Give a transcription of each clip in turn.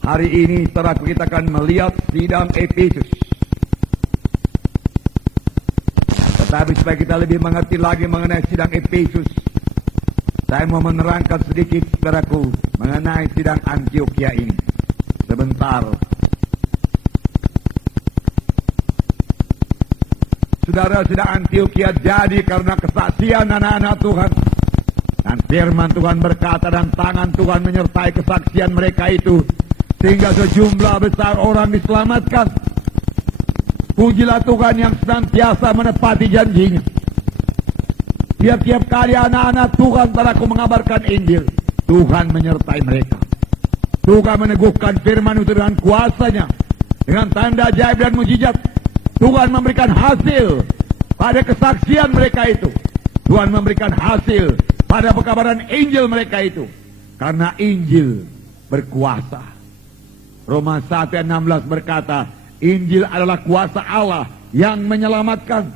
Hari ini saudara kita akan melihat sidang Efesus. Tetapi supaya kita lebih mengerti lagi mengenai sidang Efesus, saya mau menerangkan sedikit saudaraku mengenai sidang Antiokhia ini. Sebentar. Saudara, sidang Antiokhia jadi karena kesaksian anak-anak Tuhan. Dan firman Tuhan berkata dan tangan Tuhan menyertai kesaksian mereka itu, sehingga sejumlah besar orang diselamatkan. Pujilah Tuhan yang senantiasa menepati janjinya. Tiap-tiap kali anak-anak Tuhan saudaraku mengabarkan Injil, Tuhan menyertai mereka. Tuhan meneguhkan firman itu dengan kuasanya, dengan tanda ajaib dan mujizat. Tuhan memberikan hasil pada kesaksian mereka itu. Tuhan memberikan hasil pada pekabaran Injil mereka itu. Karena Injil berkuasa. Roma 1 ayat 16 berkata, Injil adalah kuasa Allah yang menyelamatkan.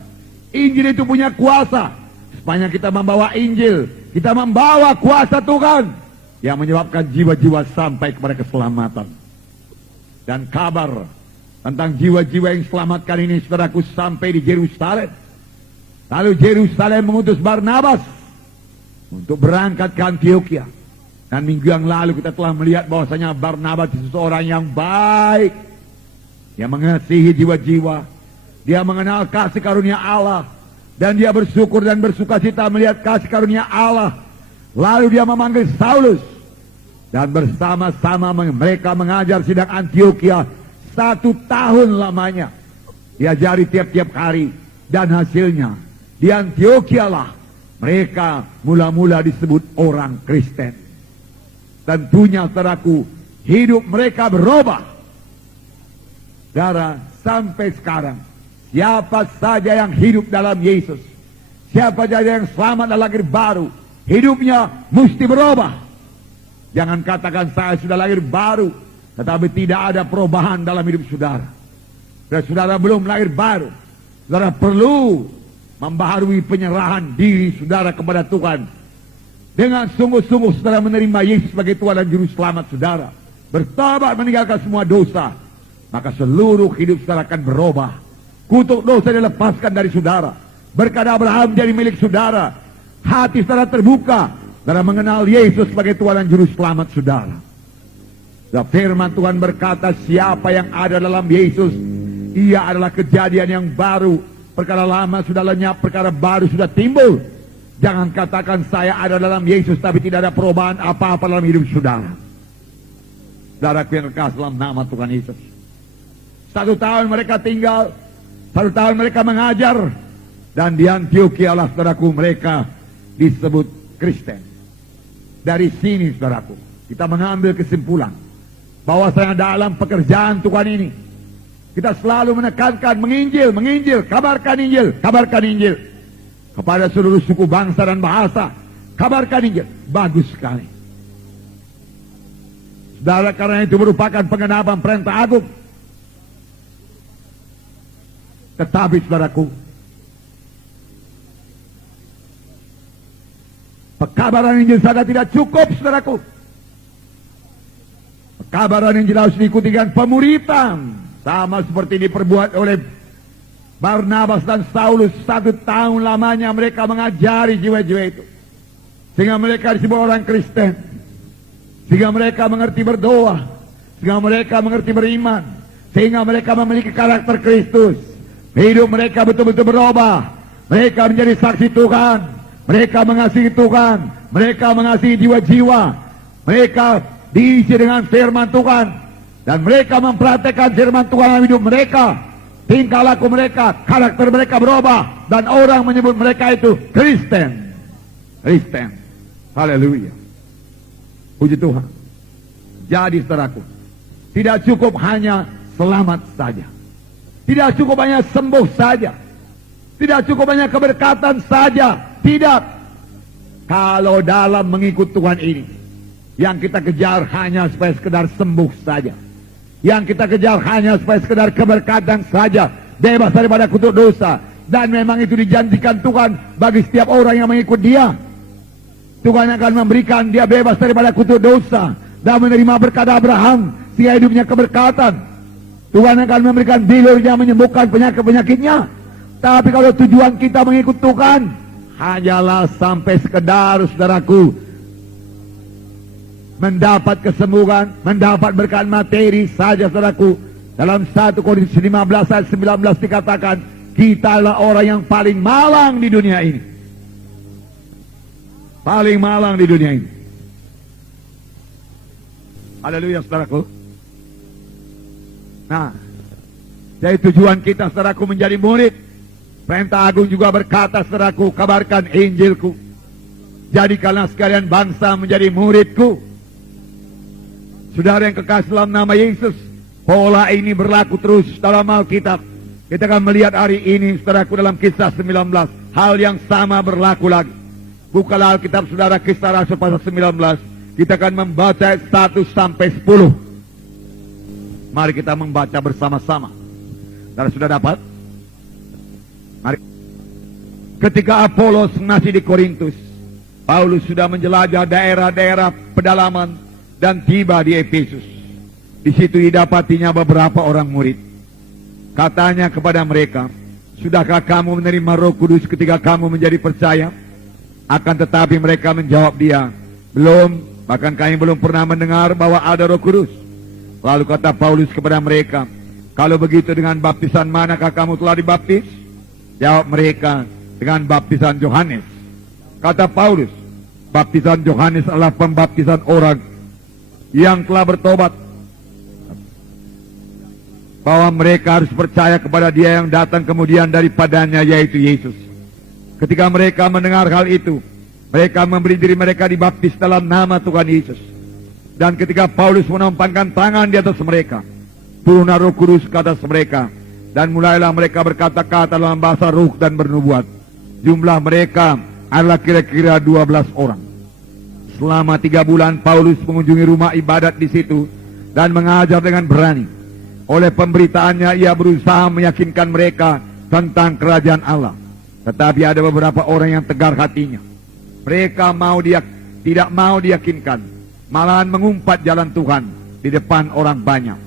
Injil itu punya kuasa. Sepanjang kita membawa Injil, kita membawa kuasa Tuhan yang menyebabkan jiwa-jiwa sampai kepada keselamatan. Dan kabar tentang jiwa-jiwa yang diselamatkan ini, saudaraku, sampai di Yerusalem. Lalu Yerusalem mengutus Barnabas untuk berangkat ke Antiokhia. Dan minggu yang lalu kita telah melihat bahwasanya Barnabas itu seorang yang baik, yang mengasihi jiwa-jiwa. Dia mengenal kasih karunia Allah, dan dia bersyukur dan bersukacita melihat kasih karunia Allah. Lalu dia memanggil Saulus, dan bersama-sama mereka mengajar sidang Antiokhia 1 tahun lamanya. Diajari tiap-tiap hari, dan hasilnya di Antiokhia lah mereka mula-mula disebut orang Kristen. Tentunya saudaraku, hidup mereka berubah. Saudara, sampai sekarang siapa saja yang hidup dalam Yesus, siapa saja yang selamat dan lahir baru, hidupnya mesti berubah. Jangan katakan saya sudah lahir baru, tetapi tidak ada perubahan dalam hidup saudara. Dan saudara belum lahir baru. Saudara perlu membaharui penyerahan diri saudara kepada Tuhan. Dengan sungguh-sungguh saudara menerima Yesus sebagai Tuhan dan Juru Selamat saudara. Bertobat meninggalkan semua dosa. Maka seluruh hidup saudara akan berubah. Kutuk dosa dilepaskan dari saudara. Berkat Abraham jadi milik saudara. Hati saudara terbuka. Saudara mengenal Yesus sebagai Tuhan dan Juru Selamat saudara. Dan firman Tuhan berkata, siapa yang ada dalam Yesus, ia adalah kejadian yang baru. Perkara lama sudah lenyap, perkara baru sudah timbul. Jangan katakan saya ada dalam Yesus tapi tidak ada perubahan apa-apa dalam hidup saudara. Saudaraku yang kekasih dalam nama Tuhan Yesus. 1 tahun mereka tinggal, 1 tahun mereka mengajar, dan di Antiokhia lah saudaraku mereka disebut Kristen. Dari sini saudaraku kita mengambil kesimpulan bahwasanya dalam pekerjaan Tuhan ini kita selalu menekankan menginjil, kabarkan Injil, kabarkan Injil kepada seluruh suku, bangsa dan bahasa. Kabarkan Injil. Bagus sekali. Saudara, karena itu merupakan pengenapan perintah agung. Tetapi saudaraku, pekabaran Injil saja tidak cukup saudaraku. Pekabaran Injil harus diikuti dengan pemuritan. Sama seperti diperbuat oleh Barnabas dan Saulus. 1 tahun lamanya mereka mengajari jiwa-jiwa itu. Sehingga mereka disebut orang Kristen. Sehingga mereka mengerti berdoa. Sehingga mereka mengerti beriman. Sehingga mereka memiliki karakter Kristus. Hidup mereka betul-betul berubah. Mereka menjadi saksi Tuhan. Mereka mengasihi Tuhan. Mereka mengasihi jiwa-jiwa. Mereka diisi dengan firman Tuhan. Dan mereka mempraktekkan firman Tuhan dalam hidup mereka. Tingkah laku mereka, karakter mereka berubah. Dan orang menyebut mereka itu Kristen. Kristen. Haleluya. Puji Tuhan. Jadi saudaraku, tidak cukup hanya selamat saja. Tidak cukup hanya sembuh saja. Tidak cukup hanya keberkatan saja. Tidak. Kalau dalam mengikut Tuhan ini, yang kita kejar hanya supaya sekedar sembuh saja. Yang kita kejar hanya supaya sekedar keberkatan saja, bebas daripada kutuk dosa. Dan memang itu dijanjikan Tuhan bagi setiap orang yang mengikut Dia. Tuhan akan memberikan dia bebas daripada kutuk dosa dan menerima berkat Abraham sehingga hidupnya keberkatan. Tuhan akan memberikan bilurnya, menyembuhkan penyakit-penyakitnya. Tapi kalau tujuan kita mengikut Tuhan hanyalah sampai sekedar, saudaraku, mendapat kesembuhan, mendapat berkat materi saja, saudaraku. Dalam 1 Korintus 15 ayat 19 dikatakan, kita adalah orang yang paling malang di dunia ini. Paling malang di dunia ini. Haleluya, saudaraku. Nah, jadi tujuan kita, saudaraku, menjadi murid. Perintah agung juga berkata, saudaraku, kabarkan Injilku. Jadikanlah sekalian bangsa menjadi muridku. Saudara yang kekasih dalam nama Yesus, pola ini berlaku terus dalam Alkitab. Kita akan melihat hari ini, saudaraku, dalam kisah 19, hal yang sama berlaku lagi. Bukalah Alkitab, saudara, Kisah Rasul pasal 19. Kita akan membaca 1 sampai 10. Mari kita membaca bersama-sama. Saudara sudah dapat? Mari. Ketika Apolos masih di Korintus, Paulus sudah menjelajah daerah-daerah pedalaman dan tiba di Efesus. Di situ didapatinya beberapa orang murid. Katanya kepada mereka, sudahkah kamu menerima Roh Kudus ketika kamu menjadi percaya? Akan tetapi mereka menjawab dia, belum, bahkan kami belum pernah mendengar bahwa ada Roh Kudus. Lalu kata Paulus kepada mereka, kalau begitu dengan baptisan manakah kamu telah dibaptis? Jawab mereka, dengan baptisan Yohanes. Kata Paulus, baptisan Yohanes adalah pembaptisan orang yang telah bertobat, bahwa mereka harus percaya kepada dia yang datang kemudian daripadanya, yaitu Yesus. Ketika mereka mendengar hal itu, mereka memberi diri mereka dibaptis dalam nama Tuhan Yesus. Dan ketika Paulus menumpangkan tangan di atas mereka, turunlah Roh Kudus ke atas mereka, dan mulailah mereka berkata-kata dalam bahasa ruh dan bernubuat. Jumlah mereka adalah kira-kira 12 orang. Selama 3 bulan Paulus mengunjungi rumah ibadat di situ dan mengajar dengan berani. Oleh pemberitaannya ia berusaha meyakinkan mereka tentang kerajaan Allah. Tetapi ada beberapa orang yang tegar hatinya. Mereka tidak mau diyakinkan, malahan mengumpat jalan Tuhan di depan orang banyak.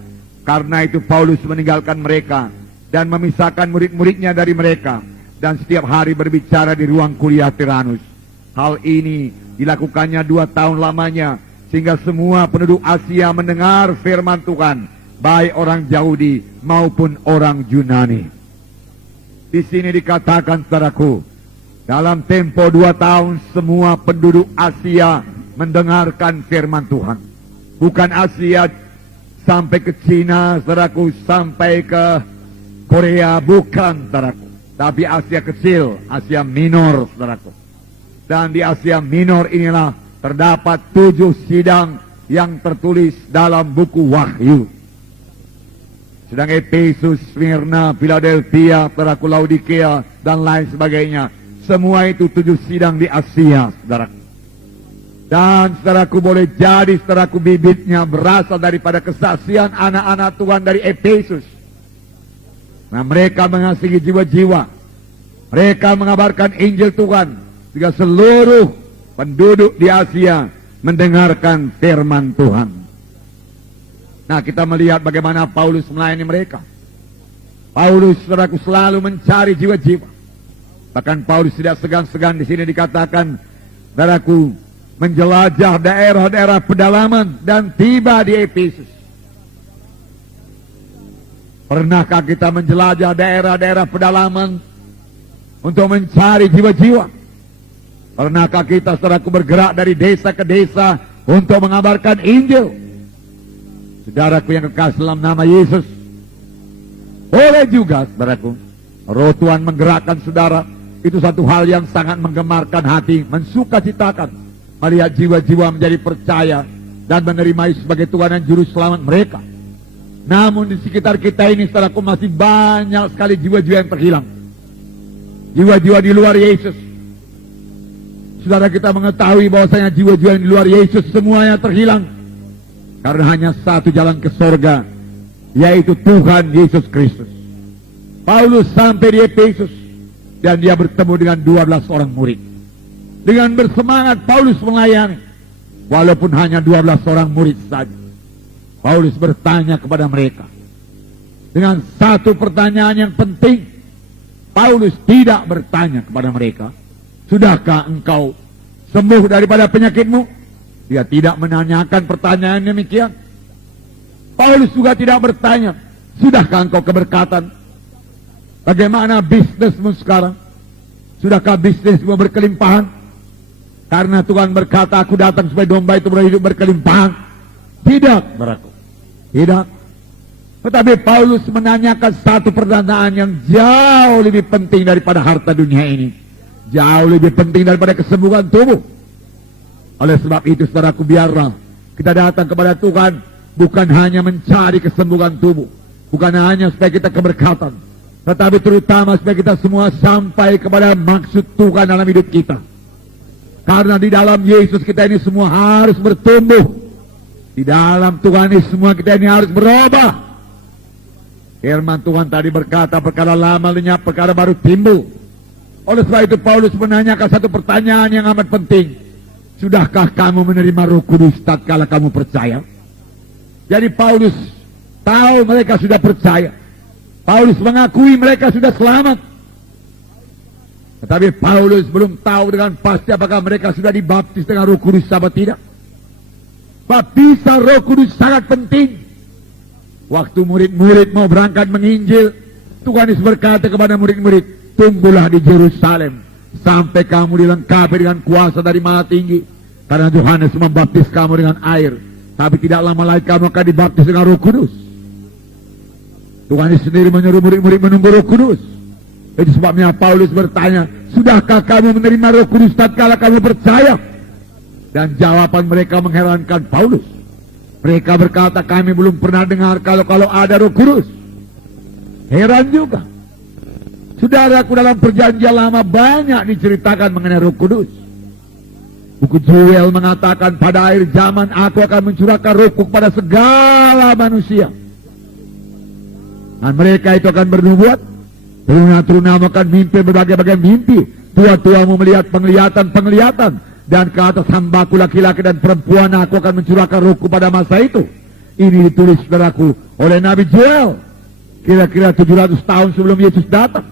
Karena itu Paulus meninggalkan mereka dan memisahkan murid-muridnya dari mereka, dan setiap hari berbicara di ruang kuliah Tiranus. Hal ini dilakukannya 2 tahun lamanya, sehingga semua penduduk Asia mendengar firman Tuhan, baik orang Yahudi maupun orang Yunani. Di sini dikatakan, saudaraku, dalam tempo 2 tahun semua penduduk Asia mendengarkan firman Tuhan. Bukan Asia sampai ke Cina, saudaraku, sampai ke Korea, bukan, saudaraku. Tapi Asia kecil, Asia minor, saudaraku. Dan di Asia minor inilah terdapat 7 sidang yang tertulis dalam buku Wahyu. Sedang Efesus, Smyrna, Philadelphia, saudaraku, Laodikea, dan lain sebagainya. Semua itu 7 sidang di Asia, saudaraku. Dan saudaraku, boleh jadi, saudaraku, bibitnya berasal daripada kesaksian anak-anak Tuhan dari Efesus. Nah, mereka mengasihi jiwa-jiwa. Mereka mengabarkan Injil Tuhan, sehingga seluruh penduduk di Asia mendengarkan firman Tuhan. Nah, kita melihat bagaimana Paulus melayani mereka. Paulus, saudaraku, selalu mencari jiwa-jiwa. Bahkan Paulus tidak segan-segan, di sini dikatakan, saudaraku, menjelajah daerah-daerah pedalaman dan tiba di Efesus. Pernahkah kita menjelajah daerah-daerah pedalaman untuk mencari jiwa-jiwa? Pernahkah kita, saudaraku, bergerak dari desa ke desa untuk mengabarkan Injil? Saudaraku yang kekasih dalam nama Yesus, boleh juga, saudaraku, Roh Tuhan menggerakkan saudara. Itu satu hal yang sangat menggemarkan hati, mensukacitakan melihat jiwa-jiwa menjadi percaya dan menerima Yesus sebagai Tuhan dan Juru Selamat mereka. Namun di sekitar kita ini, saudaraku, masih banyak sekali jiwa-jiwa yang terhilang. Jiwa-jiwa di luar Yesus. Saudara, kita mengetahui bahwasanya jiwa-jiwa yang di luar Yesus semuanya terhilang. Karena hanya satu jalan ke sorga, yaitu Tuhan Yesus Kristus. Paulus sampai di Efesus dan dia bertemu dengan 12 orang murid. Dengan bersemangat Paulus melayani, walaupun hanya 12 orang murid saja. Paulus bertanya kepada mereka dengan satu pertanyaan yang penting. Paulus tidak bertanya kepada mereka, sudahkah engkau sembuh daripada penyakitmu? Dia tidak menanyakan pertanyaan demikian. Paulus juga tidak bertanya, sudahkah engkau keberkatan? Bagaimana bisnismu sekarang? Sudahkah bisnismu berkelimpahan? Karena Tuhan berkata, aku datang supaya domba itu berhidup berkelimpahan. Tidak, beraku. Tidak. Tetapi Paulus menanyakan satu pertanyaan yang jauh lebih penting daripada harta dunia ini. Jauh lebih penting daripada kesembuhan tubuh. Oleh sebab itu, saudaraku, biarlah kita datang kepada Tuhan bukan hanya mencari kesembuhan tubuh, bukan hanya supaya kita keberkatan, tetapi terutama supaya kita semua sampai kepada maksud Tuhan dalam hidup kita. Karena di dalam Yesus kita ini semua harus bertumbuh. Di dalam Tuhan ini semua kita ini harus berubah. Firman Tuhan tadi berkata, perkara lama lenyap, perkara baru timbul. Oleh sebab itu Paulus menanyakan satu pertanyaan yang amat penting. Sudahkah kamu menerima Roh Kudus tatkala kamu percaya? Jadi Paulus tahu mereka sudah percaya. Paulus mengakui mereka sudah selamat. Tetapi Paulus belum tahu dengan pasti apakah mereka sudah dibaptis dengan Roh Kudus atau tidak. Baptisan Roh Kudus sangat penting. Waktu murid-murid mau berangkat menginjil, Tuhan Yesus berkata kepada murid-murid, tunggulah di Yerusalem sampai kamu dilengkapi dengan kuasa dari Maha Tinggi. Karena Yohanes membaptis kamu dengan air, tapi tidak lama lagi kamu akan dibaptis dengan Roh Kudus. Tuhan Yesus sendiri menyuruh murid-murid menunggu Roh Kudus. Itu sebabnya Paulus bertanya, sudahkah kamu menerima Roh Kudus tatkala kamu percaya? Dan jawaban mereka mengherankan Paulus. Mereka berkata, kami belum pernah dengar kalau ada Roh Kudus. Heran juga. Saudaraku, dalam perjanjian lama banyak diceritakan mengenai Roh Kudus. Buku Joel mengatakan, pada akhir zaman aku akan mencurahkan Rohku kepada segala manusia. Dan mereka itu akan bernubuat. Teruna-terunamu akan mimpi berbagai-bagai mimpi. Tua-tuamu melihat penglihatan-penglihatan. Dan ke atas hambaku laki-laki dan perempuan aku akan mencurahkan Rohku pada masa itu. Ini ditulis, saudaraku, oleh Nabi Joel. Kira-kira 700 tahun sebelum Yesus datang.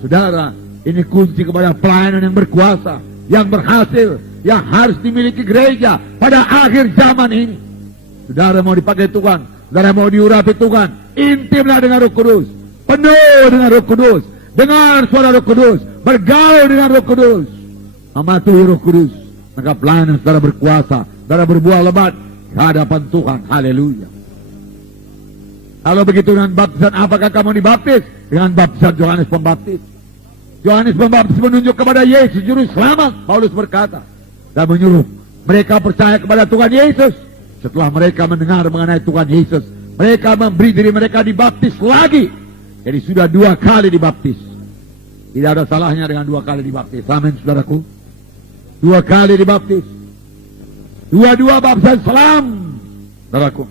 Saudara, ini kunci kepada pelayanan yang berkuasa, yang berhasil, yang harus dimiliki gereja pada akhir zaman ini. Saudara mau dipakai Tuhan, saudara mau diurapi Tuhan, intimlah dengan Roh Kudus, penuh dengan Roh Kudus, dengar suara Roh Kudus, bergaul dengan Roh Kudus, amati Roh Kudus, maka pelayanan saudara berkuasa, saudara berbuah lebat di hadapan Tuhan. Haleluya. Kalau begitu dengan baptisan, apakah kamu dibaptis? Dengan baptisan Yohanes Pembaptis. Yohanes Pembaptis menunjuk kepada Yesus juru selamat, Paulus berkata, dan menyuruh mereka percaya kepada Tuhan Yesus. Setelah mereka mendengar mengenai Tuhan Yesus, mereka memberi diri mereka dibaptis lagi. Jadi sudah 2 kali dibaptis. Tidak ada salahnya dengan 2 kali dibaptis. Amin, saudaraku. 2 kali dibaptis. 2 baptisan selam, saudaraku,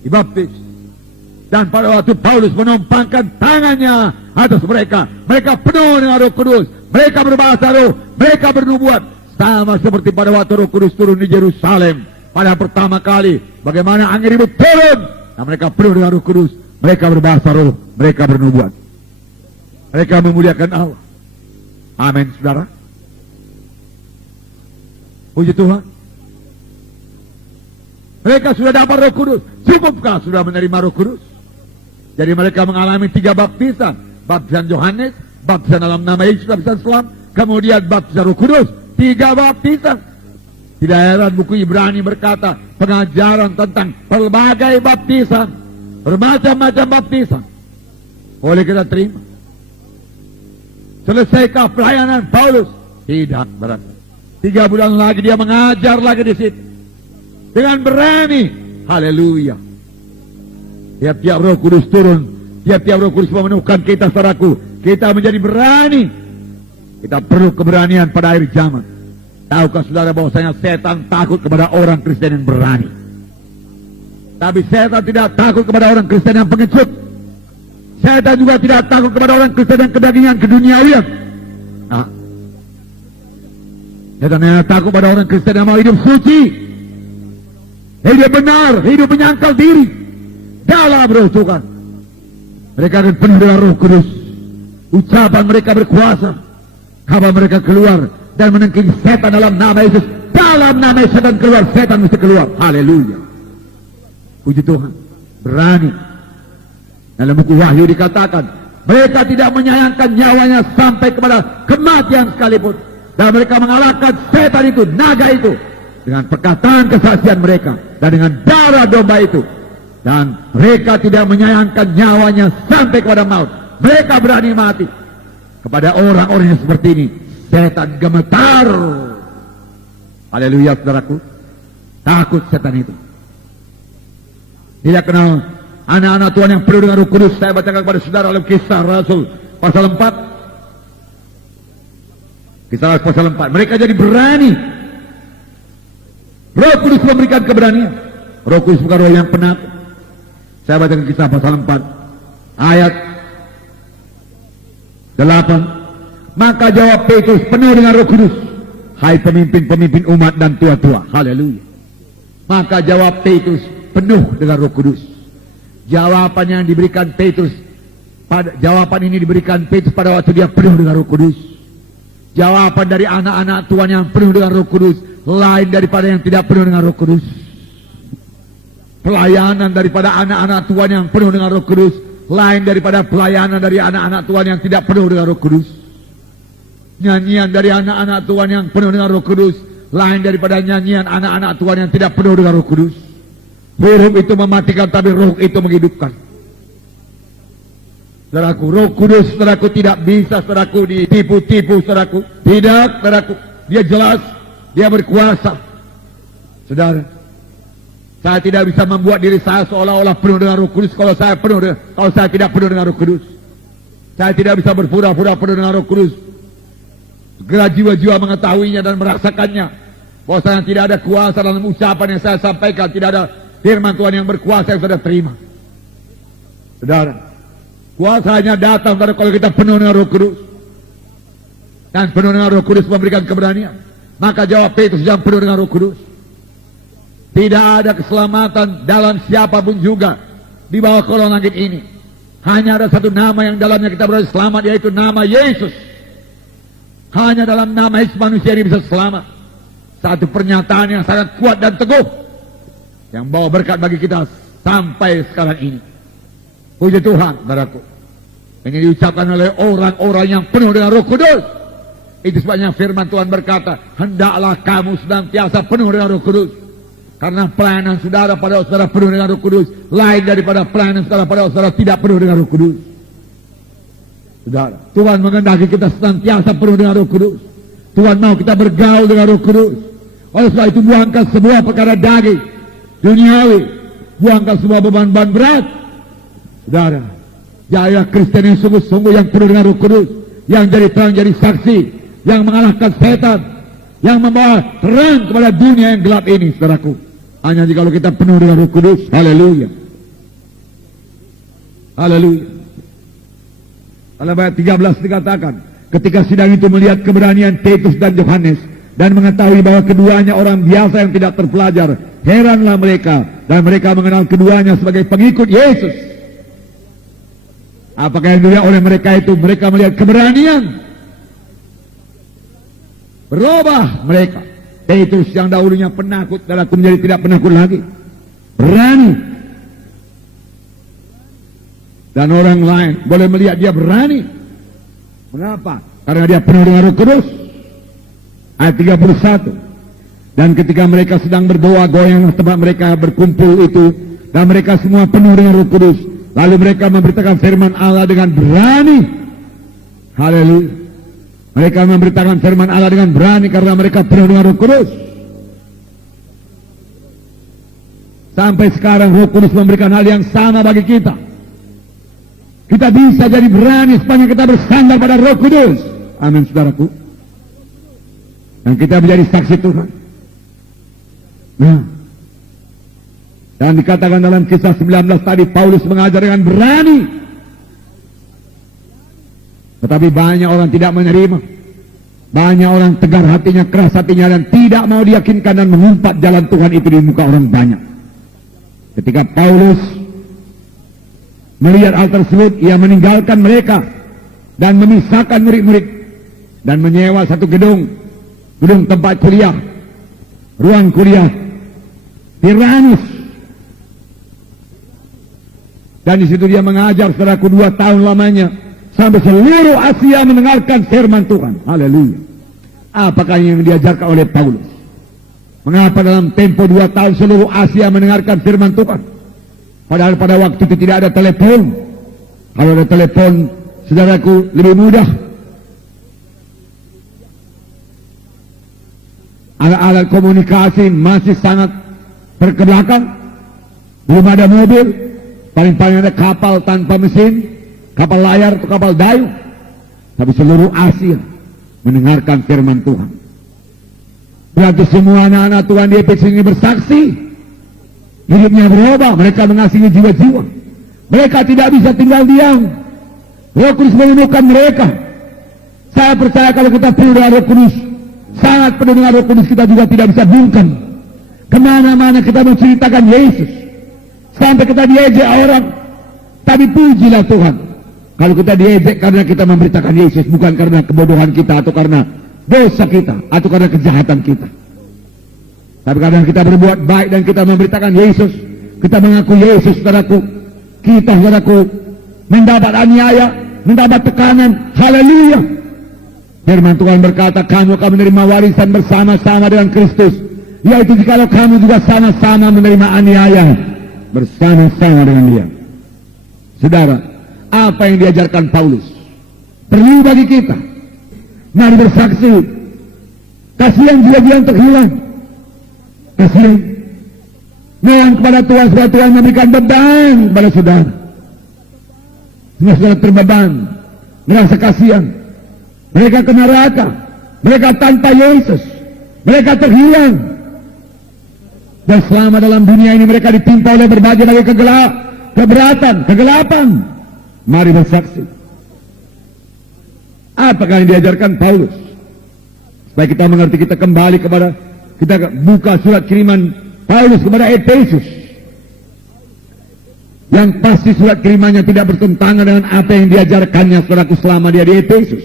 dibaptis. Dan pada waktu Paulus menumpangkan tangannya atas mereka, mereka penuh dengan Roh Kudus, mereka berbahasa roh, mereka bernubuat, sama seperti pada waktu Roh Kudus turun di Yerusalem pada pertama kali. Bagaimana angin ribut turun, dan mereka penuh dengan Roh Kudus, mereka berbahasa roh, mereka bernubuat, mereka memuliakan Allah. Amin, saudara. Puji Tuhan. Mereka sudah dapat Roh Kudus. Cukupkah sudah menerima Roh Kudus? Jadi mereka mengalami 3 baptisan. Baptisan Yohanes, baptisan dalam nama Yesus, baptisan selam, kemudian baptisan Roh Kudus. 3 baptisan. Tidak heran buku Ibrani berkata, pengajaran tentang pelbagai baptisan, bermacam-macam baptisan, boleh kita terima. Selesaikah pelayanan Paulus? Tidak, berarti 3 bulan lagi dia mengajar lagi di situ dengan berani. Haleluya. Tiap-tiap Roh Kudus turun, tiap-tiap Roh Kudus memenuhkan kita, saudaraku, kita menjadi berani. Kita perlu keberanian pada akhir zaman. Tahukah saudara bahwasanya setan takut kepada orang Kristen yang berani, tapi setan tidak takut kepada orang Kristen yang pengecut. Setan juga tidak takut kepada orang Kristen yang kedagingan, keduniawian. Nah, setan hanya takut pada orang Kristen yang mau hidup suci. hidup benar, hidup menyangkal diri dalam Roh Tuhan. Mereka akan penuh dengan Roh Kudus. Ucapan mereka berkuasa. Kapan mereka keluar dan menengking setan dalam nama Yesus. Dalam nama Yesus setan keluar, setan mesti keluar. Haleluya. Puji Tuhan. Berani. Dalam buku Wahyu dikatakan, mereka tidak menyayangkan nyawanya sampai kepada kematian sekalipun. Dan mereka mengalahkan setan itu, naga itu, dengan perkataan kesaksian mereka dan dengan darah domba itu. Dan mereka tidak menyayangkan nyawanya sampai kepada maut. Mereka berani mati. Kepada orang-orang yang seperti ini, setan gemetar. Haleluya, saudaraku. Takut setan itu. Tidak kenal anak-anak Tuhan yang penuh dengan Roh Kudus. Saya bacakan kepada saudara dalam Kisah Rasul pasal 4. Kisah Rasul pasal 4. Mereka jadi berani. Roh Kudus memberikan keberanian. Roh Kudus bukan roh yang penakut. Saya bacakan Kisah pasal 4 ayat 8. Maka jawab Petrus penuh dengan Roh Kudus, hai pemimpin-pemimpin umat dan tua-tua. Haleluya. Maka jawab Petrus penuh dengan Roh Kudus. Jawaban yang diberikan Petrus, jawaban ini diberikan Petrus pada waktu dia penuh dengan Roh Kudus. Jawaban dari anak-anak Tuhan yang penuh dengan Roh Kudus lain daripada yang tidak penuh dengan Roh Kudus. Pelayanan daripada anak-anak Tuhan yang penuh dengan Roh Kudus lain daripada pelayanan dari anak-anak Tuhan yang tidak penuh dengan Roh Kudus. Nyanyian dari anak-anak Tuhan yang penuh dengan Roh Kudus lain daripada nyanyian anak-anak Tuhan yang tidak penuh dengan Roh Kudus. Huruf itu mematikan, tapi Roh itu menghidupkan. Saudaraku, Roh Kudus, saudaraku, tidak bisa, saudaraku, ditipu-tipu, saudaraku. Tidak, saudaraku. Dia jelas, dia berkuasa. Saudara, saya tidak bisa membuat diri saya seolah-olah penuh dengan Roh Kudus kalau saya tidak penuh dengan Roh Kudus. Saya tidak bisa berpura-pura penuh dengan Roh Kudus. Segera jiwa-jiwa mengetahuinya dan merasakannya. Bahwasanya tidak ada kuasa dalam ucapan yang saya sampaikan, tidak ada firman Tuhan yang berkuasa yang saudara terima. Saudara, kuasanya datang kalau kita penuh dengan Roh Kudus. Dan penuh dengan Roh Kudus memberikan keberanian. Maka jawab Petrus yang penuh dengan Roh Kudus, tidak ada keselamatan dalam siapapun juga di bawah kolong langit ini. Hanya ada satu nama yang dalamnya kita beroleh selamat, yaitu nama Yesus. Hanya dalam nama Yesus manusia ini bisa selamat. Satu pernyataan yang sangat kuat dan teguh yang bawa berkat bagi kita sampai sekarang ini. Puji Tuhan, saudaraku. Ini diucapkan oleh orang-orang yang penuh dengan Roh Kudus. Itu sebabnya firman Tuhan berkata, hendaklah kamu senantiasa penuh dengan Roh Kudus. Karena pelayanan saudara pada saudara penuh dengan Roh Kudus lain daripada pelayanan saudara pada saudara tidak penuh dengan Roh Kudus. Saudara, Tuhan menghendaki kita senantiasa penuh dengan Roh Kudus. Tuhan mau kita bergaul dengan Roh Kudus. Oleh sebab itu buangkan semua perkara daging, duniawi, buangkan semua beban-beban berat. Saudara, jadilah Kristen yang sungguh-sungguh yang penuh dengan Roh Kudus, yang jadi terang, jadi saksi, yang mengalahkan setan, yang membawa terang kepada dunia yang gelap ini, saudaraku. Hanya jika kita penuh dengan Roh Kudus. Haleluya. Haleluya. Dalam ayat 13 dikatakan, ketika sidang itu melihat keberanian Petrus dan Yohanes dan mengetahui bahwa keduanya orang biasa yang tidak terpelajar, heranlah mereka dan mereka mengenal keduanya sebagai pengikut Yesus. Apakah yang dilihat oleh mereka itu? Mereka melihat keberanian. Berubah mereka. Petrus yang dahulunya penakut dan menjadi tidak penakut lagi. Berani. Dan orang lain boleh melihat dia berani. Mengapa? Karena dia penuh dengan Roh Kudus. Ayat 31. Dan ketika mereka sedang berdoa, goyanglah tempat mereka berkumpul itu, dan mereka semua penuh dengan Roh Kudus. Lalu mereka memberitakan firman Allah dengan berani. Haleluya. Mereka memberitakan firman Allah dengan berani karena mereka penuh dengan Roh Kudus. Sampai sekarang Roh Kudus memberikan hal yang sama bagi kita. Kita bisa jadi berani sepanjang kita bersandar pada Roh Kudus. Amin, saudaraku. Dan kita menjadi saksi Tuhan. Nah, dan dikatakan dalam kisah 19 tadi, Paulus mengajar dengan berani. Tetapi banyak orang tidak menerima. Banyak orang tegar hatinya, keras hatinya, dan tidak mau diyakinkan dan mengumpat jalan Tuhan itu di muka orang banyak. Ketika Paulus melihat hal tersebut, ia meninggalkan mereka dan memisahkan murid-murid dan menyewa satu gedung tempat kuliah, ruang kuliah Tyrannus. Dan di situ dia mengajar, saudaraku, 2 tahun lamanya sampai seluruh Asia mendengarkan firman Tuhan. Haleluya. Apakah yang diajarkan oleh Paulus? Mengapa dalam tempo 2 tahun seluruh Asia mendengarkan firman Tuhan? Padahal pada waktu itu tidak ada telepon. Kalau ada telepon, saudaraku, lebih mudah. Alat-alat komunikasi masih sangat terkebelakang. Belum ada mobil. Paling-paling ada kapal tanpa mesin, kapal layar atau kapal dayung. Tapi seluruh Asia mendengarkan firman Tuhan. Berarti semua anak-anak Tuhan di Efesus ini bersaksi. Hidupnya berubah, mereka mengasihi jiwa-jiwa. Mereka tidak bisa tinggal diam. Roh Kudus menemukan mereka. Saya percaya kalau kita penuh dengan Roh Kudus, sangat penuh dengan Roh Kudus, kita juga tidak bisa bungkam. Kemana-mana kita menceritakan Yesus. Sampai kita diejek orang. Tapi pujilah Tuhan, kalau kita diejek karena kita memberitakan Yesus, bukan karena kebodohan kita atau karena dosa kita atau karena kejahatan kita. Tapi karena kita berbuat baik dan kita memberitakan Yesus, kita mengaku Yesus, saudaraku, kita, saudaraku, mendapat aniaya, mendapat tekanan. Haleluya. Firman Tuhan berkata, kamu akan menerima warisan bersama-sama dengan Kristus, yaitu jikalau kamu juga sama-sama menerima aniaya bersama-sama dengan Dia. Saudara, apa yang diajarkan Paulus perlu bagi kita. Mari bersaksi. Kasihan jiwa-jiwa yang terhilang. Kasihan. Mohon kepada Tuhan supaya Tuhan memberikan beban kepada saudara. Semua saudara terbeban, merasa kasihan. Mereka ke neraka. Mereka tanpa Yesus. Mereka terhilang. Dan selama dalam dunia ini mereka ditimpa oleh berbagai kegelapan. Mari bersaksi. Apakah yang diajarkan Paulus? Supaya kita mengerti, kita kembali kepada, kita buka surat kiriman Paulus kepada Efesus. Yang pasti surat kirimannya tidak bertentangan dengan apa yang diajarkannya saudaraku selama dia di Efesus.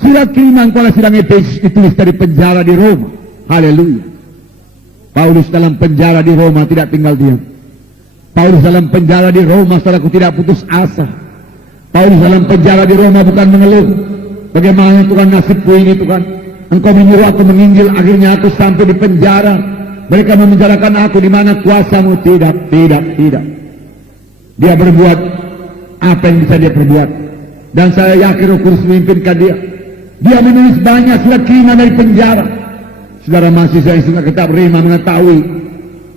Surat kiriman kepada sidang Efesus ditulis dari penjara di Roma. Haleluya. Paulus dalam penjara di Roma tidak tinggal diam. Paulus dalam penjara di Roma, saudaraku, tidak putus asa. Paulus dalam penjara di Roma bukan mengeluh, bagaimana Tuhan nasibku ini, Tuhan, Engkau menyuruh aku menginjil, akhirnya aku sampai di penjara. Mereka memenjarakan aku, di mana kuasamu? Tidak. Dia berbuat apa yang bisa dia perbuat, dan saya yakin Roh Kudus memimpinkan dia. Dia menulis banyak surat kiriman dari penjara. Saudara mahasiswa yang suka kitab Rema mengetahui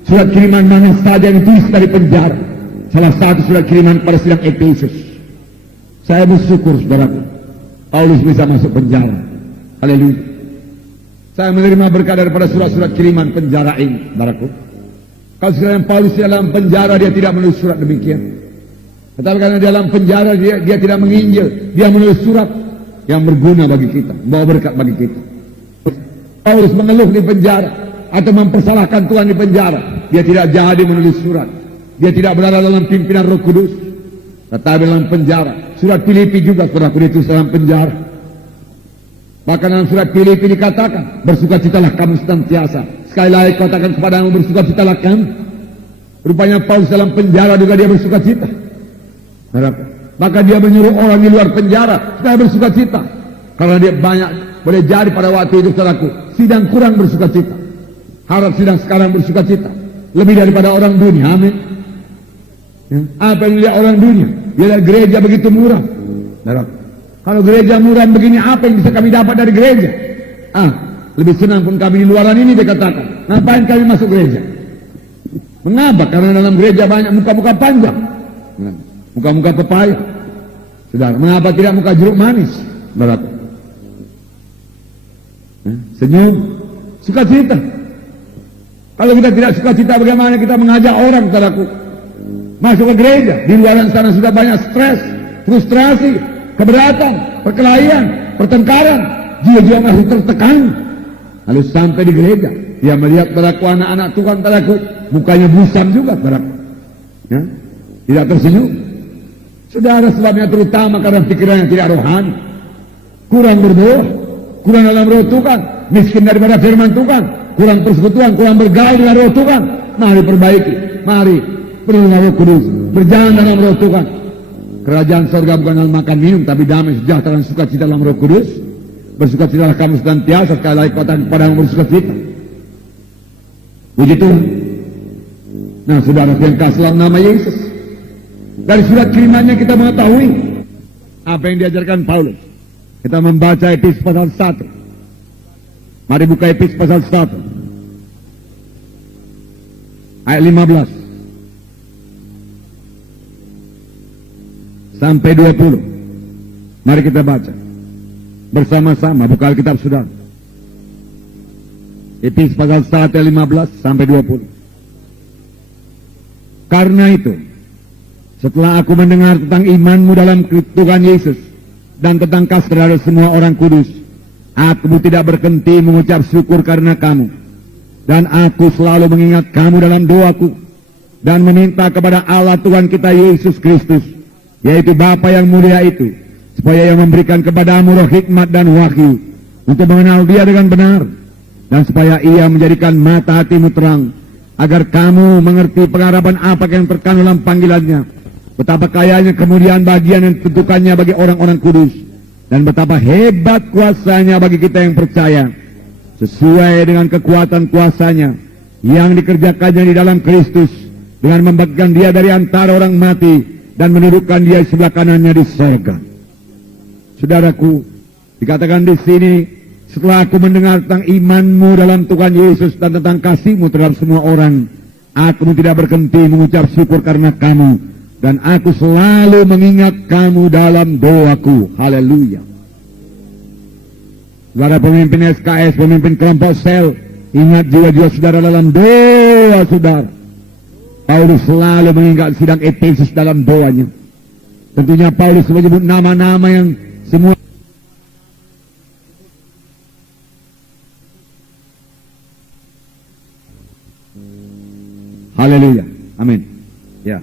surat kiriman mana saja yang ditulis dari penjara. Salah satu surat kiriman pada sidang Efesus. Saya bersyukur, saudaraku, Paulus bisa masuk penjara. Haleluya. Saya menerima berkat daripada surat-surat kiriman penjara ini, saudaraku. Kalau sekarang Paulus dalam penjara, dia tidak menulis surat demikian. Tetapi karena dalam penjara dia tidak menginjil, dia menulis surat yang berguna bagi kita, membawa berkat bagi kita. Paulus mengeluh di penjara atau mempersalahkan Tuhan di penjara, dia tidak jadi menulis surat. Dia tidak berada dalam pimpinan Roh Kudus, tetapi dalam penjara. Surat Filipi juga saudaraku ditulis dalam penjara. Bahkan dalam surat Filipi dikatakan, bersukacitalah kamu senantiasa. Sekali lagi katakan kepadamu, bersukacitalah kamu. Rupanya Paulus dalam penjara juga dia bersukacita. Maka dia menyuruh orang di luar penjara supaya bersukacita. Karena dia banyak, boleh jadi pada waktu itu saudaraku, sidang kurang bersukacita. Harap sidang sekarang bersukacita lebih daripada orang dunia. Amin. Ya. Apa yang dilihat orang dunia? Dia lihat gereja begitu murah. Kalau gereja murah begini, apa yang bisa kami dapat dari gereja? Lebih senang pun kami di luaran ini, dia katakan. Ngapain kami masuk gereja? Mengapa? Karena dalam gereja banyak muka-muka panjang, muka-muka pepaya. Saudara, mengapa tidak muka jeruk manis? Saudara, senyum, sukacita. Kalau kita tidak sukacita, bagaimana kita mengajak orang, saudaraku, masuk ke gereja? Di luaran sana sudah banyak stres, frustrasi, keberatan, perkelahian, pertengkaran, jiwa-jiwa masih tertekan. Lalu sampai di gereja, dia melihat saudaraku, anak-anak Tuhan, saudaraku, mukanya busam juga, saudaraku. Ya? Tidak tersenyum. Saudara, sebabnya terutama karena pikirannya tidak rohani, kurang berdoa, kurang dalam roh Tuhan, miskin daripada firman Tuhan, kurang persekutuan, kurang bergaul dengan roh Tuhan. Mari perbaiki, mari penuh dengan Roh Kudus, berjalan dalam roh Tuhan. Kerajaan surga bukan dalam makan minum, tapi damai, sejahtera dan sukacita dalam Roh Kudus. Bersukacitalah kamu senantiasa, sekali lagi katakan kepadamu bersukacita. Puji Tuhan. Nah, saudara yang kasih dalam nama Yesus, dari surat kirimannya kita mengetahui apa yang diajarkan Paulus. Kita membaca Efesus pasal 1. Mari buka Efesus pasal 1 ayat 15 sampai 20. Mari kita baca bersama-sama, buka Alkitab saudara. Efesus pasal 1 ayat 15 sampai 20. Karena itu, setelah aku mendengar tentang imanmu dalam Tuhan Yesus dan tentang kasih terhadap semua orang kudus, aku tidak berhenti mengucap syukur karena kamu. Dan aku selalu mengingat kamu dalam doaku dan meminta kepada Allah Tuhan kita Yesus Kristus, yaitu Bapa yang mulia itu, supaya Ia memberikan kepadamu roh hikmat dan wahyu untuk mengenal Dia dengan benar, dan supaya Ia menjadikan mata hatimu terang, agar kamu mengerti pengharapan apa yang terkandung dalam panggilannya, betapa kayanya kemuliaan bagian yang ditentukannya bagi orang-orang kudus, dan betapa hebat kuasanya bagi kita yang percaya, sesuai dengan kekuatan kuasanya yang dikerjakannya di dalam Kristus, dengan membangkitkan Dia dari antara orang mati dan menundukkan Dia di sebelah kanannya di sorga. Saudaraku, dikatakan di sini, setelah aku mendengar tentang imanmu dalam Tuhan Yesus dan tentang kasihmu terhadap semua orang, aku tidak berhenti mengucap syukur karena kamu, dan aku selalu mengingat kamu dalam doaku. Haleluya. Saudara pemimpin SKS, pemimpin kelompok sel, ingat jiwa-jiwa saudara dalam doa saudara. Paulus selalu mengingat sidang Efesus dalam doanya. Tentunya Paulus menyebut nama-nama yang semua haleluya, amin. Ya,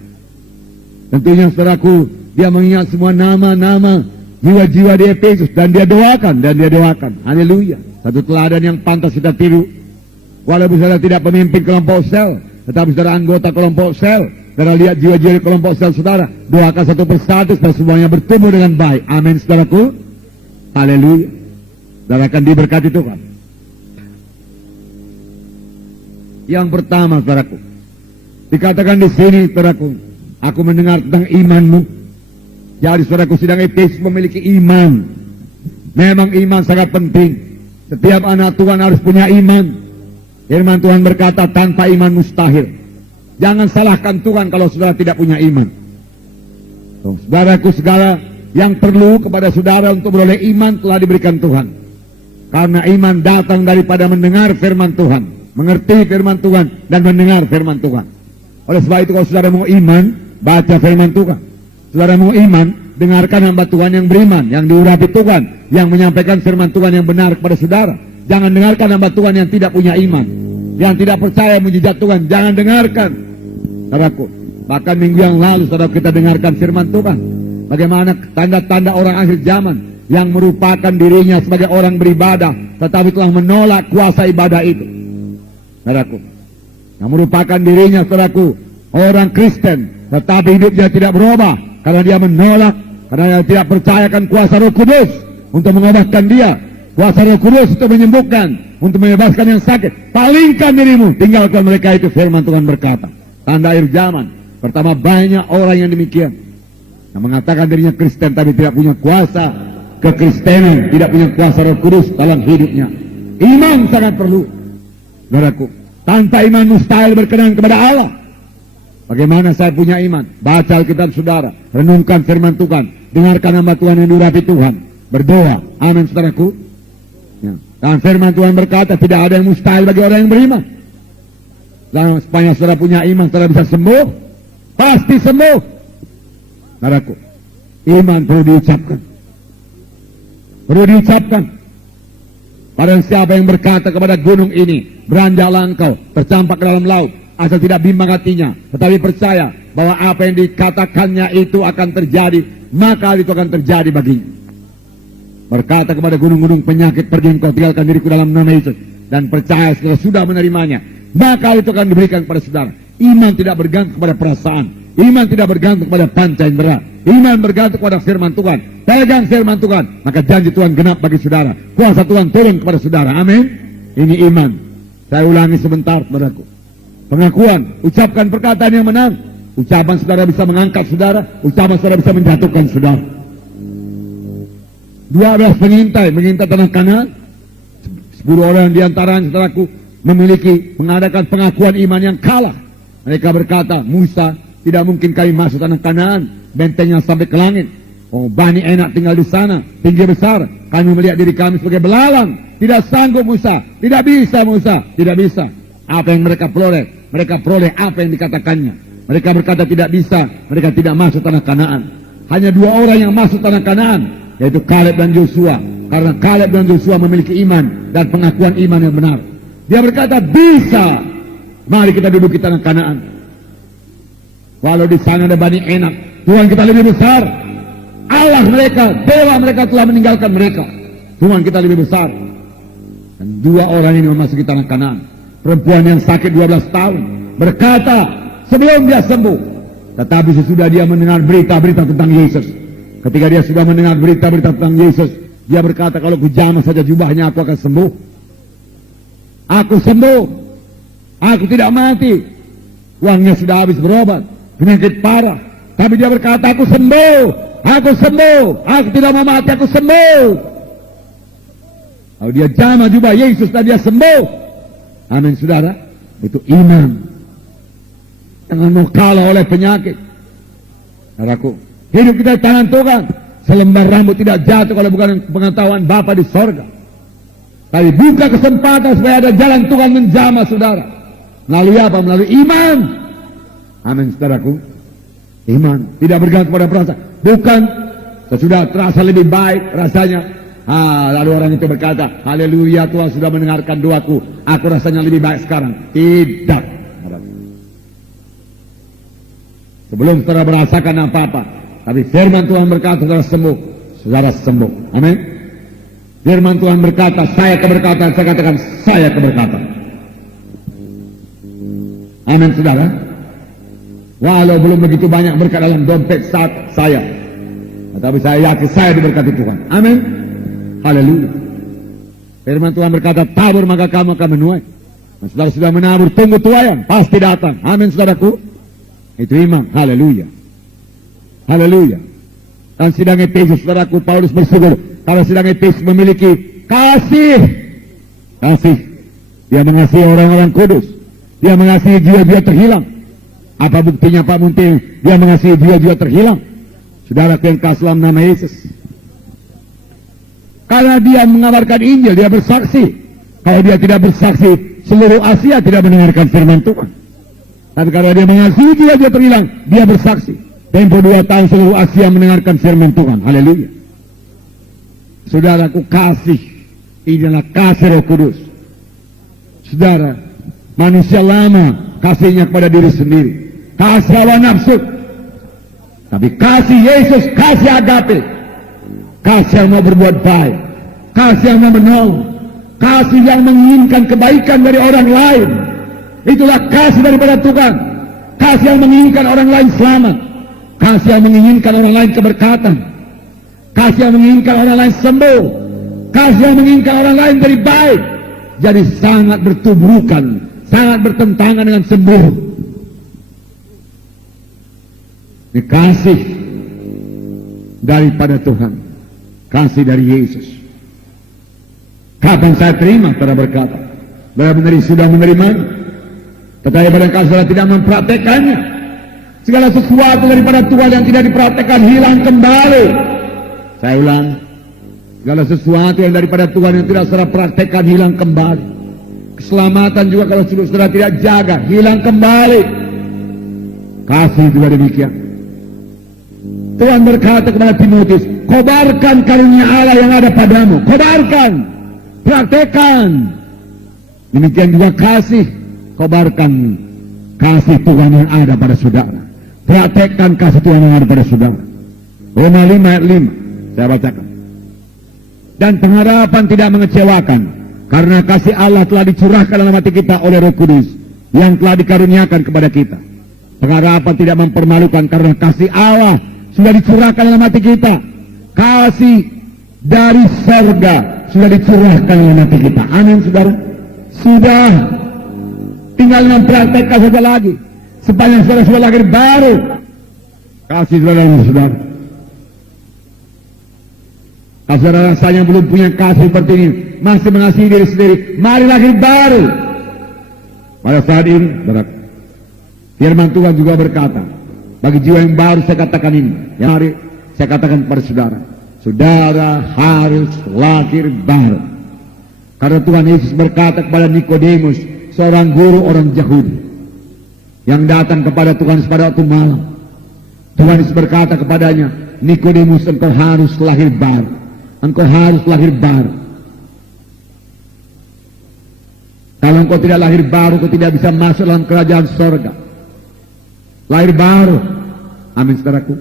tentunya saudaraku, dia mengingat semua nama-nama jiwa-jiwa di Efesus, dan dia doakan, haleluya. Satu teladan yang pantas kita tiru, walaupun saudara tidak pemimpin kelompok sel, tetapi saudara anggota kelompok sel, saudara lihat jiwa-jiwa di kelompok sel saudara, doakan satu persatu supaya semuanya bertumbuh dengan baik. Amin saudaraku, haleluya. Saudara akan diberkati Tuhan. Yang pertama saudaraku, dikatakan di sini saudaraku, aku mendengar tentang imanmu. Jadi saudaraku, sidang Efesus memiliki iman. Memang iman sangat penting. Setiap anak Tuhan harus punya iman. Firman Tuhan berkata, tanpa iman mustahil. Jangan salahkan Tuhan kalau saudara tidak punya iman. Saudaraku, segala yang perlu kepada saudara untuk beroleh iman telah diberikan Tuhan. Karena iman datang daripada mendengar firman Tuhan, mengerti firman Tuhan, dan mendengar firman Tuhan. Oleh sebab itu, kalau saudara mau iman, baca firman Tuhan. Saudara mau iman, dengarkan hamba Tuhan yang beriman, yang diurapi Tuhan, yang menyampaikan firman Tuhan yang benar kepada saudara. Jangan dengarkan hamba Tuhan yang tidak punya iman, yang tidak percaya mujizat Tuhan. Jangan dengarkan. Saudaraku, bahkan minggu yang lalu saudara kita dengarkan firman Tuhan, bagaimana tanda-tanda orang akhir zaman yang merupakan dirinya sebagai orang beribadah, tetapi telah menolak kuasa ibadah itu. Saudaraku, yang merupakan dirinya saudaraku orang Kristen, tetapi hidupnya tidak berubah karena dia menolak, karena dia tidak percayakan kuasa Roh Kudus untuk mengobatkan dia, kuasa Roh Kudus untuk menyembuhkan, untuk membebaskan yang sakit. Palingkan dirimu, tinggalkan mereka itu. Firman Tuhan berkata, tanda akhir zaman pertama banyak orang yang demikian, yang mengatakan dirinya Kristen tapi tidak punya kuasa kekristenan, tidak punya kuasa Roh Kudus dalam hidupnya. Iman sangat perlu, saudaraku. Tanpa iman mustahil berkenan kepada Allah. Bagaimana saya punya iman? Baca Alkitab saudara, renungkan firman Tuhan, dengarkan hamba Tuhan yang diurapi Tuhan, berdoa. Amin saudaraku. Ya. Dan firman Tuhan berkata, tidak ada yang mustahil bagi orang yang beriman. Dan supaya saudara punya iman, saudara bisa sembuh, pasti sembuh. Saudaraku, iman perlu diucapkan. Perlu diucapkan. Pada siapa yang berkata kepada gunung ini, beranjaklah engkau, tercampak ke dalam laut, asal tidak bimbang hatinya, tetapi percaya bahwa apa yang dikatakannya itu akan terjadi, maka itu akan terjadi baginya. Berkata kepada gunung-gunung penyakit, pergi engkau tinggalkan diriku dalam nama Yesus, dan percaya setelah sudah menerimanya, maka itu akan diberikan kepada saudara. Iman tidak bergantung kepada perasaan, iman tidak bergantung kepada panca indera, iman bergantung kepada firman Tuhan. Pegang firman Tuhan, maka janji Tuhan genap bagi saudara, kuasa Tuhan turun kepada saudara. Amin. Ini iman. Saya ulangi sebentar, saudaraku. Pengakuan, ucapkan perkataan yang menang. Ucapan saudara bisa mengangkat saudara, ucapan saudara bisa menjatuhkan saudara. 12 mengintai tanah Kanaan. 10 orang di antara saudaraku mengadakan pengakuan iman yang kalah. Mereka berkata, Musa, tidak mungkin kami masuk tanah Kanaan, bentengnya sampai ke langit. Oh, Bani Enak tinggal di sana, tinggi besar. Kami melihat diri kami sebagai belalang. Tidak sanggup Musa, tidak bisa Musa, tidak bisa. Apa yang mereka peroleh? Mereka peroleh apa yang dikatakannya. Mereka berkata tidak bisa, mereka tidak masuk tanah Kanaan. Hanya 2 orang yang masuk tanah Kanaan, yaitu Kaleb dan Yosua. Karena Kaleb dan Yosua memiliki iman dan pengakuan iman yang benar. Dia berkata, bisa. Mari kita duduk di tanah Kanaan. Walau di sana ada Bani Enak, Tuhan kita lebih besar. Allah mereka, dewa mereka telah meninggalkan mereka. Tuhan kita lebih besar. Dan 2 orang ini memasuki tanah Kanaan. Perempuan yang sakit 12 tahun berkata sebelum dia sembuh, tetapi sesudah dia mendengar berita-berita tentang Yesus. Ketika dia sudah mendengar berita-berita tentang Yesus, dia berkata, kalau ku jamah saja jubahnya, aku akan sembuh. Aku sembuh. Aku tidak mati. Uangnya sudah habis berobat, penyakit parah. Tapi dia berkata, aku sembuh. Aku sembuh. Aku tidak mau mati, aku sembuh. Kalau dia jamah jubah Yesus dan dia sembuh. Amin, saudara. Itu iman. Jangan mau kalah oleh penyakit. Saudaraku, hidup kita di tangan Tuhan. Selembar rambut tidak jatuh kalau bukan pengetahuan Bapa di sorga. Tapi buka kesempatan supaya ada jalan Tuhan menjamah saudara. Melalui apa? Melalui iman. Amin, saudaraku. Iman. Tidak bergantung pada perasaan. Bukan sesudah terasa lebih baik rasanya. Lalu orang itu berkata, haleluya, Tuhan sudah mendengarkan doaku. Aku rasanya lebih baik sekarang. Tidak. Sebelum saudara merasakan apa-apa, tapi firman Tuhan berkata saudara sembuh, saudara sembuh. Amin. Firman Tuhan berkata, saya keberkatan, saya katakan saya keberkatan. Amin, saudara. Walau belum begitu banyak berkat dalam dompet saat saya, tetapi saya yakin saya diberkati Tuhan. Amin. Haleluya. Firman Tuhan berkata, tabur maka kamu akan menuai. Dan saudara sudah menabur, tunggu tuaian, pasti datang. Amin, saudaraku. Itu iman. Haleluya. Haleluya. Dan sidang Efesus, saudaraku, Paulus bersyukur kalau sidang Efesus memiliki kasih. Kasih. Dia mengasihi orang-orang kudus. Dia mengasihi jiwa-jiwa terhilang. Apa buktinya Pak Munting? Dia mengasihi jiwa-jiwa terhilang. Saudara yang kasih dalam nama Yesus. Karena dia mengabarkan Injil, dia bersaksi. Kalau dia tidak bersaksi, seluruh Asia tidak mendengarkan firman Tuhan. Tapi kalau dia mengasihi jiwa-jiwa terhilang, dia bersaksi. Tempo 2 tahun seluruh Asia mendengarkan firman Tuhan. Haleluya. Saudaraku, kasih ini adalah kasih Roh Kudus. Saudara, manusia lama kasihnya kepada diri sendiri, kasih hawa nafsu. Tapi kasih Yesus, kasih agape, kasih yang mau berbuat baik, kasih yang mau menolong, kasih yang menginginkan kebaikan dari orang lain. Itulah kasih daripada Tuhan. Kasih yang menginginkan orang lain selamat, kasih yang menginginkan orang lain keberkatan, kasih yang menginginkan orang lain sembuh, kasih yang menginginkan orang lain jadi baik. Jadi sangat bertubrukan, sangat bertentangan dengan sembuh. Ini kasih daripada Tuhan, kasih dari Yesus. Kapan saya terima? Saudara berkata, benar-benar sudah menerima. Tetapi barangkali saudara tidak mempraktekannya. Segala sesuatu daripada Tuhan yang tidak dipraktekkan hilang kembali. Saya ulang, segala sesuatu yang daripada Tuhan yang tidak saudara praktekkan hilang kembali. Keselamatan juga kalau saudara tidak jaga, hilang kembali. Kasih juga demikian. Tuhan berkata kepada Timotius, kobarkan karunia Allah yang ada padamu. Kobarkan, praktekkan. Demikian juga kasih, kobarkan kasih Tuhan yang ada pada saudara. Praktekkan kasih Tuhan yang ada pada saudara. Roma 5 ayat 5. Saya bacakan. Dan pengharapan tidak mengecewakan, karena kasih Allah telah dicurahkan dalam hati kita oleh Roh Kudus yang telah dikaruniakan kepada kita. Pengharapan tidak mempermalukan, karena kasih Allah sudah dicurahkan dalam hati kita. Kasih dari surga sudah dicurahkan dalam hati kita. Amin, saudara. Sudah. Tinggal mempraktekkan saja lagi. Sepanjang saudara sudah lahir baru, kasih saudara. Kalau saudara rasanya belum punya kasih seperti ini, masih mengasihi diri sendiri, mari lahir baru. Pada saat ini, saudara, firman Tuhan juga berkata, bagi jiwa yang baru saya katakan ini, yang mari saya katakan kepada saudara, saudara harus lahir baru. Karena Tuhan Yesus berkata kepada Nikodemus, seorang guru orang Yahudi, yang datang kepada Tuhan pada waktu malam. Tuhan Yesus berkata kepadanya, Nikodemus, engkau harus lahir baru. Engkau harus lahir baru. Kalau engkau tidak lahir baru, engkau tidak bisa masuk dalam kerajaan surga. Lahir baru. Amin, saudaraku.